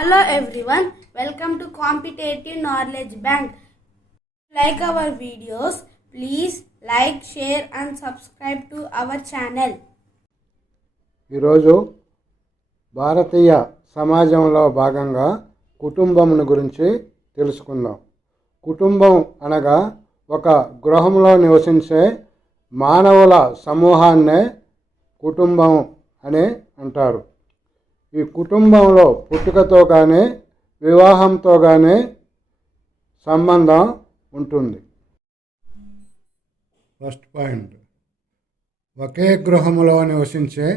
Hello everyone, welcome to Competitive Knowledge Bank. Like our videos, please like, share and subscribe to our channel. ఈరోజు భారతీయ సమాజంలో భాగంగా కుటుంబమును గురించి తెలుసుకుందాం. కుటుంబం అనగా ఒక గృహంలో నివసించే మానవుల సమూహాన్నే కుటుంబం అని అంటారు. ఈ కుటుంబంలో పుట్టుకతో కానీ వివాహంతో కానీ సంబంధం ఉంటుంది. ఫస్ట్ పాయింట్, ఒకే గృహంలో నివసించే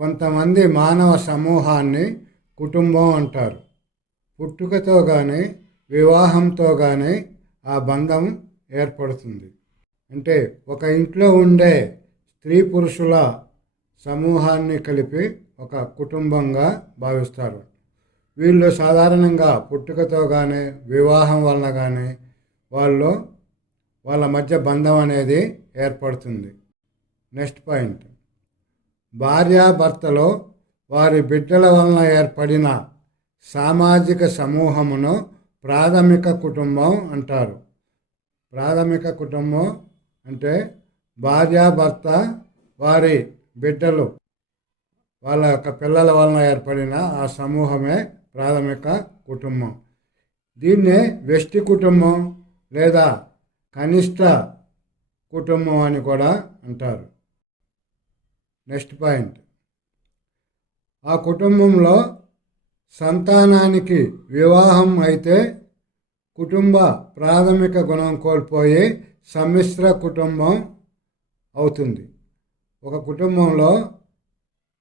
కొంతమంది మానవ సమూహాన్ని కుటుంబం అంటారు. పుట్టుకతో కానీ వివాహంతో కానీ ఆ బంధం ఏర్పడుతుంది. అంటే ఒక ఇంట్లో ఉండే స్త్రీ పురుషుల సమూహాన్ని కలిపి ఒక కుటుంబంగా భావిస్తారు. వీళ్ళు సాధారణంగా పుట్టుకతో కానీ వివాహం వలన కానీ వాళ్ళ మధ్య బంధం అనేది ఏర్పడుతుంది. నెక్స్ట్ పాయింట్, భార్యాభర్తలో వారి బిడ్డల వలన ఏర్పడిన సామాజిక సమూహమును ప్రాథమిక కుటుంబం అంటారు. ప్రాథమిక కుటుంబం అంటే భార్యాభర్త, వారి బిడ్డలు, వాళ్ళ యొక్క పిల్లల వలన ఏర్పడిన ఆ సమూహమే ప్రాథమిక కుటుంబం. దీన్నే వ్యష్టి కుటుంబం లేదా కనిష్ట కుటుంబం అని కూడా అంటారు. నెక్స్ట్ పాయింట్, ఆ కుటుంబంలో సంతానానికి వివాహం అయితే కుటుంబ ప్రాథమిక గుణం కోల్పోయి సమ్మిశ్ర కుటుంబం అవుతుంది. ఒక కుటుంబంలో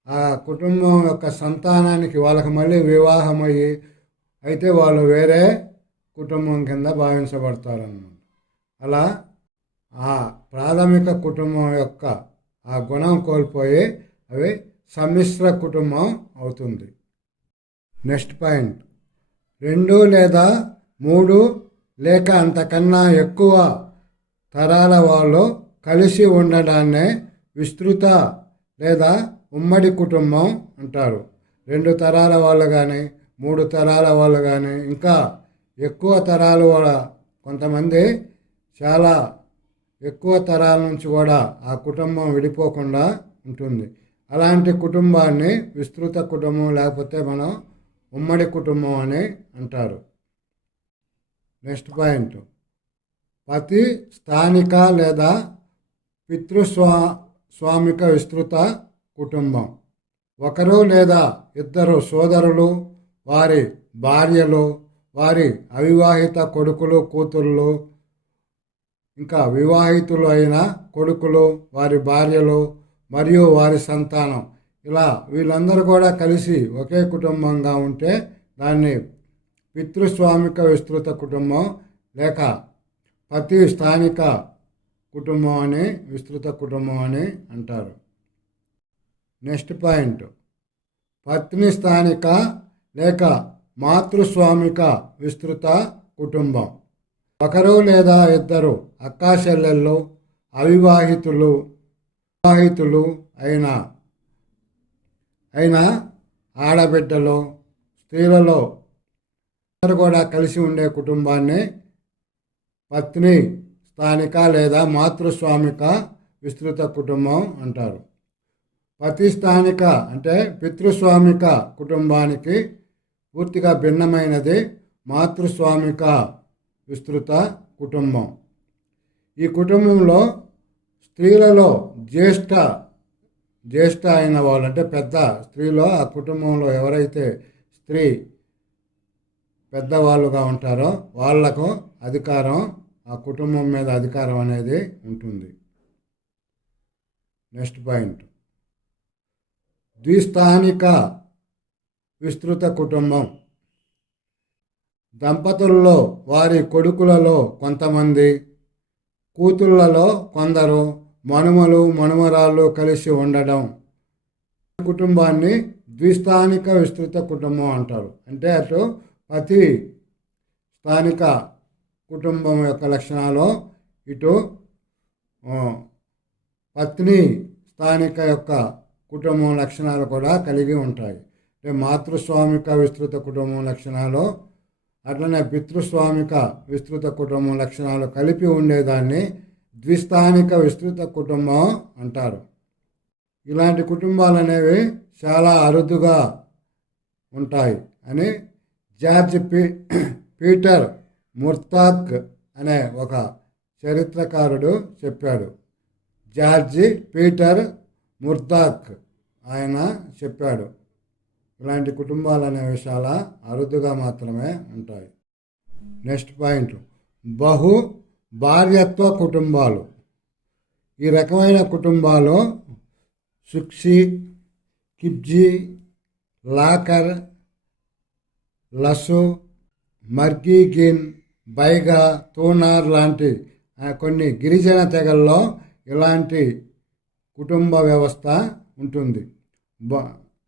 ఆ కుటుంబం యొక్క సంతానానికి వాళ్ళకి మళ్ళీ వివాహం అయితే వాళ్ళు వేరే కుటుంబం కింద భావించబడతారన్నమాట. అలా ఆ ప్రాథమిక కుటుంబం యొక్క ఆ గుణం కోల్పోయి అవి సమ్మిశ్ర కుటుంబం అవుతుంది. నెక్స్ట్ పాయింట్, 2 లేదా 3 లేక అంతకన్నా ఎక్కువ తరాల వాళ్ళు కలిసి ఉండడాన్నే విస్తృత లేదా ఉమ్మడి కుటుంబం అంటారు. 2 తరాల వాళ్ళు కానీ 3 తరాల వాళ్ళు కానీ ఇంకా ఎక్కువ తరాలు కూడా, కొంతమంది చాలా ఎక్కువ తరాల నుంచి కూడా ఆ కుటుంబం విడిపోకుండా ఉంటుంది. అలాంటి కుటుంబాన్ని విస్తృత కుటుంబం లేకపోతే మనం ఉమ్మడి కుటుంబం అని అంటారు. నెక్స్ట్ పాయింట్, పతి స్థానిక లేదా పితృస్వామిక విస్తృత కుటుంబం. ఒకరు లేదా ఇద్దరు సోదరులు, వారి భార్యలు, వారి అవివాహిత కొడుకులు కూతుళ్ళు, ఇంకా వివాహితులు అయిన కొడుకులు, వారి భార్యలు మరియు వారి సంతానం, ఇలా వీళ్ళందరూ కూడా కలిసి ఒకే కుటుంబంగా ఉంటే దాన్ని పితృస్వామిక విస్తృత కుటుంబం లేక పతి స్థానిక కుటుంబం అని విస్తృత కుటుంబం అని అంటారు. నెక్స్ట్ పాయింట్, పత్ని స్థానిక లేక మాతృస్వామిక విస్తృత కుటుంబం. ఒకరు లేదా ఇద్దరు అక్కా చెల్లెళ్ళు, వివాహితులు అయిన ఆడబిడ్డలు, స్త్రీలలో అందరూ కూడా కలిసి ఉండే కుటుంబాన్ని పత్ని స్థానిక లేదా మాతృస్వామిక విస్తృత కుటుంబం అంటారు. పతి స్థానిక అంటే పితృస్వామిక కుటుంబానికి పూర్తిగా భిన్నమైనది మాతృస్వామిక విస్తృత కుటుంబం. ఈ కుటుంబంలో స్త్రీలలో జ్యేష్ఠ అయిన వాళ్ళు అంటే పెద్ద స్త్రీలో ఆ కుటుంబంలో ఎవరైతే స్త్రీ పెద్దవాళ్ళుగా ఉంటారో వాళ్లకు అధికారం, ఆ కుటుంబం మీద అధికారం అనేది ఉంటుంది. నెక్స్ట్ పాయింట్, ద్విస్థానిక విస్తృత కుటుంబం. దంపతుల్లో వారి కొడుకులలో కొంతమంది, కూతుళ్లలో కొందరు, మనుమలు మనుమరాళ్ళు కలిసి ఉండడం కుటుంబాన్ని ద్విస్థానిక విస్తృత కుటుంబం అంటారు. అంటే అటు పతి స్థానిక కుటుంబం యొక్క లక్షణాలు, ఇటు పత్ని స్థానిక యొక్క కుటుంబం లక్షణాలు కూడా కలిగి ఉంటాయి. అంటే మాతృస్వామిక విస్తృత కుటుంబం లక్షణాలు, అట్లనే పితృస్వామిక విస్తృత కుటుంబం లక్షణాలు కలిపి ఉండేదాన్ని ద్విస్థానిక విస్తృత కుటుంబం అంటారు. ఇలాంటి కుటుంబాలు అనేవి చాలా అరుదుగా ఉంటాయి అని జార్జ్ పీటర్ ముర్తాక్ అనే ఒక చరిత్రకారుడు చెప్పాడు. జార్జి పీటర్ ముర్తాక్ ఆయన చెప్పాడు, ఇలాంటి కుటుంబాలు అనేవి చాలా అరుదుగా మాత్రమే ఉంటాయి. నెక్స్ట్ పాయింట్, బహు భార్యత్వ కుటుంబాలు. ఈ రకమైన కుటుంబాలు సుక్సి, కిబ్జీ, లాకర్, లసు, మర్గీగిన్, బైగా, తూనార్ లాంటి కొన్ని గిరిజన తెగల్లో ఇలాంటి కుటుంబ వ్యవస్థ ఉంటుంది.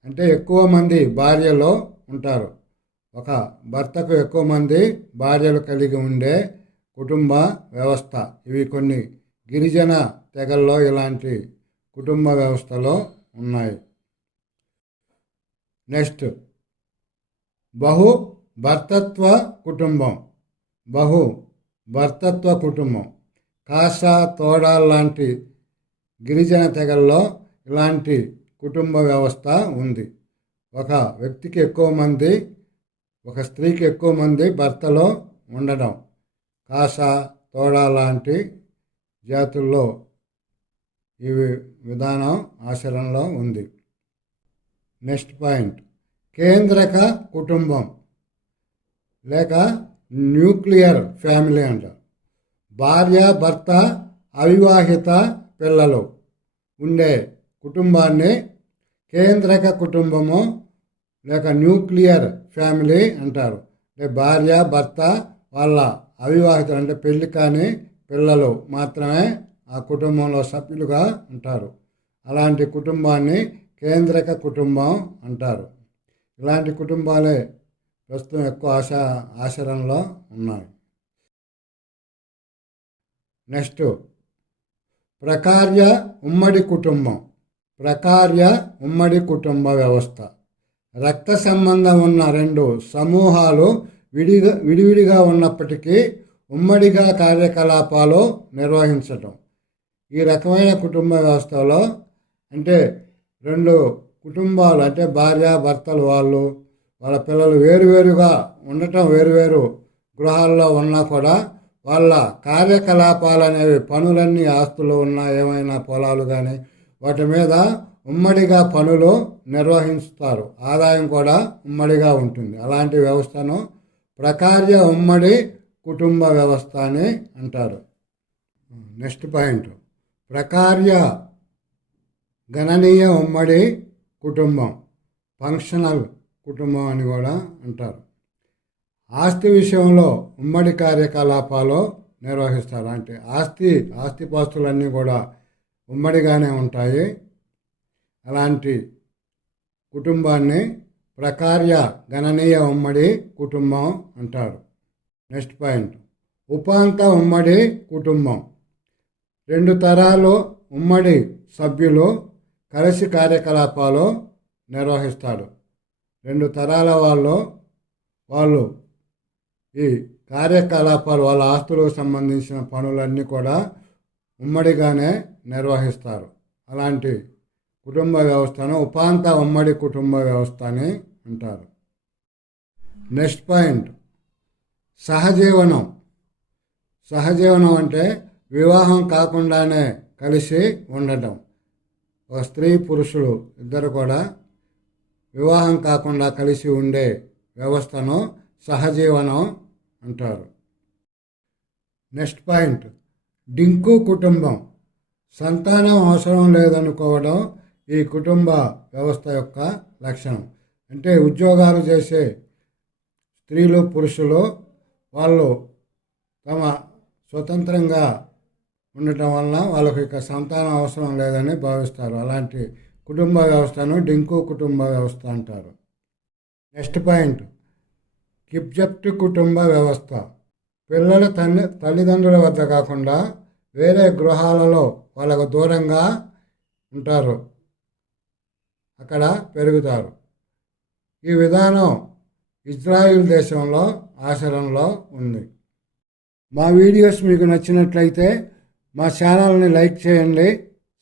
అంటే ఎక్కువ మంది భార్యలు ఉంటారు. ఒక భర్తకు ఎక్కువ మంది భార్యలు కలిగి ఉండే కుటుంబ వ్యవస్థ. ఇవి కొన్ని గిరిజన తెగల్లో ఇలాంటి కుటుంబ వ్యవస్థలో ఉన్నాయి. నెక్స్ట్, బహు భర్తత్వ కుటుంబం. బహు భర్తత్వ కుటుంబం కాసా, తోడాల్ లాంటి గిరిజన తెగల్లో ఇలాంటి కుటుంబ వ్యవస్థ ఉంది. ఒక వ్యక్తికి ఎక్కువ మంది, ఒక స్త్రీకి ఎక్కువ మంది భర్తలో ఉండడం కాసా, తోడా లాంటి జాతుల్లో ఈ విధానం ఆచరణలో ఉంది. నెక్స్ట్ పాయింట్, కేంద్రక కుటుంబం లేక న్యూక్లియర్ ఫ్యామిలీ అంటారు. భార్య, భర్త, అవివాహిత పిల్లలు ఉండే కుటుంబాన్ని కేంద్రక కుటుంబము లేక న్యూక్లియర్ ఫ్యామిలీ అంటారు. అంటే భార్య, భర్త, వాళ్ళ అవివాహితులు అంటే పెళ్లి కాని పిల్లలు మాత్రమే ఆ కుటుంబంలో సభ్యులుగా ఉంటారు. అలాంటి కుటుంబాన్ని కేంద్రక కుటుంబం అంటారు. ఇలాంటి కుటుంబాలే ప్రస్తుతం ఎక్కువ ఆచరణలో ఉన్నాయి. నెక్స్ట్, ప్రకార్య ఉమ్మడి కుటుంబం. ప్రకార్య ఉమ్మడి కుటుంబ వ్యవస్థ రక్త సంబంధం ఉన్న రెండు సమూహాలు విడివిడిగా ఉన్నప్పటికీ ఉమ్మడిగా కార్యకలాపాలు నిర్వహించటం. ఈ రకమైన కుటుంబ వ్యవస్థలో అంటే రెండు కుటుంబాలు అంటే భార్య భర్తలు వాళ్ళ పిల్లలు వేరువేరుగా ఉండటం, వేరువేరు గృహాల్లో ఉన్నా కూడా వాళ్ళ కార్యకలాపాలు అనేవి పనులన్నీ, ఆస్తులు ఉన్నా ఏమైనా పొలాలు కానీ వాటి మీద ఉమ్మడిగా పనులు నిర్వహిస్తారు. ఆదాయం కూడా ఉమ్మడిగా ఉంటుంది. అలాంటి వ్యవస్థను ప్రకార్య ఉమ్మడి కుటుంబ వ్యవస్థ అని అంటారు. నెక్స్ట్ పాయింట్, ప్రకార్య గణనీయ ఉమ్మడి కుటుంబం, ఫంక్షనల్ కుటుంబం అని కూడా అంటారు. ఆస్తి విషయంలో ఉమ్మడి కార్యకలాపాలు నిర్వహిస్తారు. అంటే ఆస్తిపాస్తులన్నీ కూడా ఉమ్మడిగానే ఉంటాయి. అలాంటి కుటుంబాన్ని ప్రకార్య గణనీయ ఉమ్మడి కుటుంబం అంటారు. నెక్స్ట్ పాయింట్, ఉపాంత ఉమ్మడి కుటుంబం. రెండు తరాలు ఉమ్మడి సభ్యులు కలిసి కార్యకలాపాలు నిర్వహిస్తారు. రెండు తరాల వాళ్ళు ఈ కార్యకలాపాలు, వాళ్ళ ఆస్తులకు సంబంధించిన పనులన్నీ కూడా ఉమ్మడిగానే నిర్వహిస్తారు. అలాంటి కుటుంబ వ్యవస్థను ఉపాంత ఉమ్మడి కుటుంబ వ్యవస్థ అని అంటారు. నెక్స్ట్ పాయింట్, సహజీవనం. సహజీవనం అంటే వివాహం కాకుండానే కలిసి ఉండటం. ఒక స్త్రీ పురుషులు ఇద్దరు కూడా వివాహం కాకుండా కలిసి ఉండే వ్యవస్థను సహజీవనం అంటారు. నెక్స్ట్ పాయింట్, డింకు కుటుంబం. సంతానం అవసరం లేదనుకోవడం ఈ కుటుంబ వ్యవస్థ యొక్క లక్షణం. అంటే ఉద్యోగాలు చేసే స్త్రీలు పురుషులు వాళ్ళు తమ స్వతంత్రంగా ఉండటం వలన వాళ్ళకి ఇక సంతానం అవసరం లేదని భావిస్తారు. అలాంటి కుటుంబ వ్యవస్థను డింకు కుటుంబ వ్యవస్థ అంటారు. నెక్స్ట్ పాయింట్, కిబ్జప్ట్ కుటుంబ వ్యవస్థ. పిల్లలు తల్లిదండ్రుల వద్ద కాకుండా వేరే గృహాలలో వాళ్ళకు దూరంగా ఉంటారు, అక్కడ పెరుగుతారు. ఈ విధానం ఇజ్రాయిల్ దేశంలో ఆచరణలో ఉంది. మా వీడియోస్ మీకు నచ్చినట్లయితే మా ఛానల్ని లైక్ చేయండి,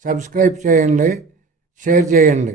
సబ్స్క్రైబ్ చేయండి, షేర్ చేయండి.